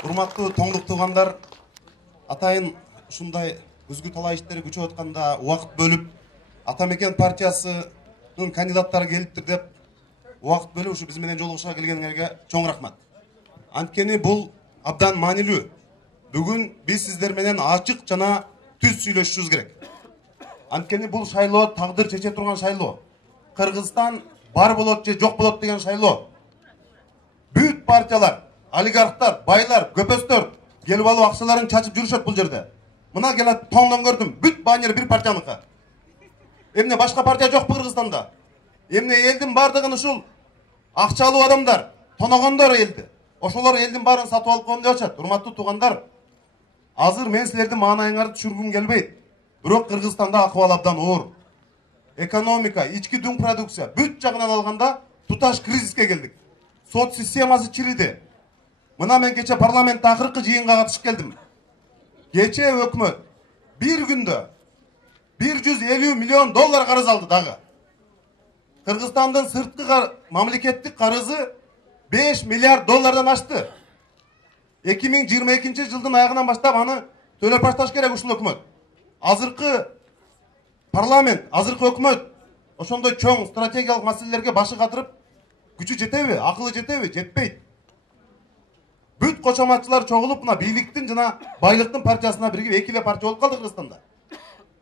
Урматтуу тоңдук туугандар, атайын ушундай күзгү талай иштери күчөп атканда убакыт бөлүп, Атамекен партиясынын кандидаттары келиптир деп убакыт бөлүп ушу биз менен жолугушууга келгениңерге чоң рахмат. Анткени бул абдан маанилүү. Бүгүн биз сиздер менен ачык жана түз сүйлөшүшүбүз керек. Анткени бул шайлоо тагдыр чече турган шайлоо. Кыргызстан бар болот же жок болот деген шайлоо. Бүт партиялар, олигархтар, байлар, көпөстөр келип алып акчаларын чачып жүрүшөт бул жерде. Мына келет тоңдон көрдүм, бүт банер бир партияныкы. Эмне башка партия жокпу Кыргызстанда? Эмне элдин бардыгын ушул акчалуу адамдар, тоногондор элди. Ошолор элдин баарын сатып алып коем деп атышат. Урматтуу туугандар, азыр мен силердин маанайыңарды түшүргүм келбейт. Бирок Кыргызстанда акыбал абдан оор. Экономика, ички дүң продукция бүт жагынан алганда туташ кризиске келдик. Сот системасы чириди. Мына мен кече парламентте акыркы жыйынга катышып келдим. Кече өкмөт бир күндө 150 миллион доллар карыз алды дагы. Кыргызстандын сырткы мамлекеттик карызы 5 миллиард доллардан ашты. 2022 жылдын аягынан баштап аны төлөп башташ керек ушул өкмөт. Азыркы парламент, азыркы өкмөт ошондой чоң стратегиялык маселелерге башы катырып, күчү жетеби, акылы жетеби? Жетпейт. Бүт кошоматчылар чогулуп, мына бийликтин жана байлыктын партиясына биригип эки эле партия болуп калды Кыргызстанда.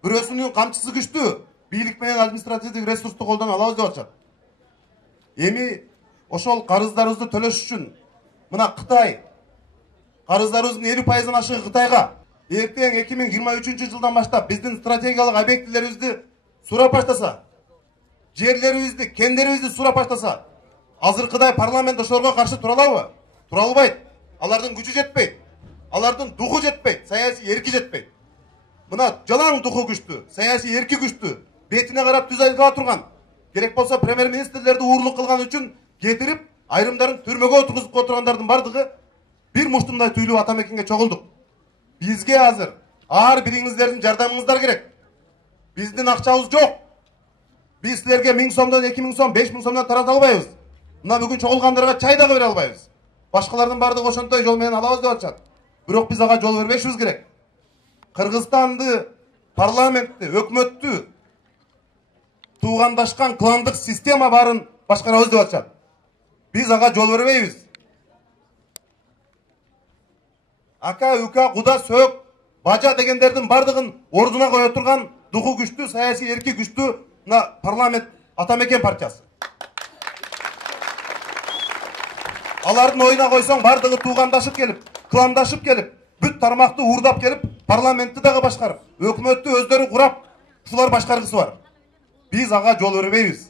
Бирөөсүнүн камчысы күчтүү, бийлик менен административдик ресурсту колдоно алабыз деп атышат. Эми ошол карыздарыбызды төлөш үчүн мына Кытай карыздарыбыздын 50%-ын ашыгы Кытайга эртең 2023 жылдан баштап биздин стратегиялык объектилерибизди сурап баштаса, жерлерибизди, кендерибизди сурап баштаса, азыркыдай парламент ошолорго каршы тура алабы? Тура албайт. Алардын күчү жетпейт. Алардын духу жетпейт, саясий эрки жетпейт. Мына жалаң духу күчтүү, саясий эрки күчтүү, бетине карап түз айыла турган. Керек болсо премьер-министрлерди уурлук кылган үчүн кетирип, айрымдарын түрмөгө отургузуп отургандардын бардыгы бир муштумдай түйүлүп Атамекенге чогулдук. Бизге азыр ар бириңиздердин жардамыңыздар керек. Биздин акчабыз жок. Биз силерге 1000 сомдон 2000 сом, 5000 сомдон тарата албайбыз. Мына бүгүн чогулгандарга чай дагы бере албайбыз. Башкалардын бардыгы ошонтой жол менен алабыз деп атышат. Бирок биз ага жол бербешибиз керек. Кыргызстанды, парламентти, өкмөттү туугандашкан кландык система барын башкарабыз деп атышат. Биз ага жол бербейбиз. Ака, үка, куда, сөөк, бажа дегендердин бардыгын ордуна кое турган духу күчтүү, саясий эрки күчтүү мына парламент Атамекен партиясы. Алардын оюна койсоң бардыгы туугандашып келип, кландашып келип, бүт тармакты уурдап келип, парламентти дагы башкарып, өкмөттү өздөрү курап, ушулар башкаргысы бар. Биз ага жол бербейбиз.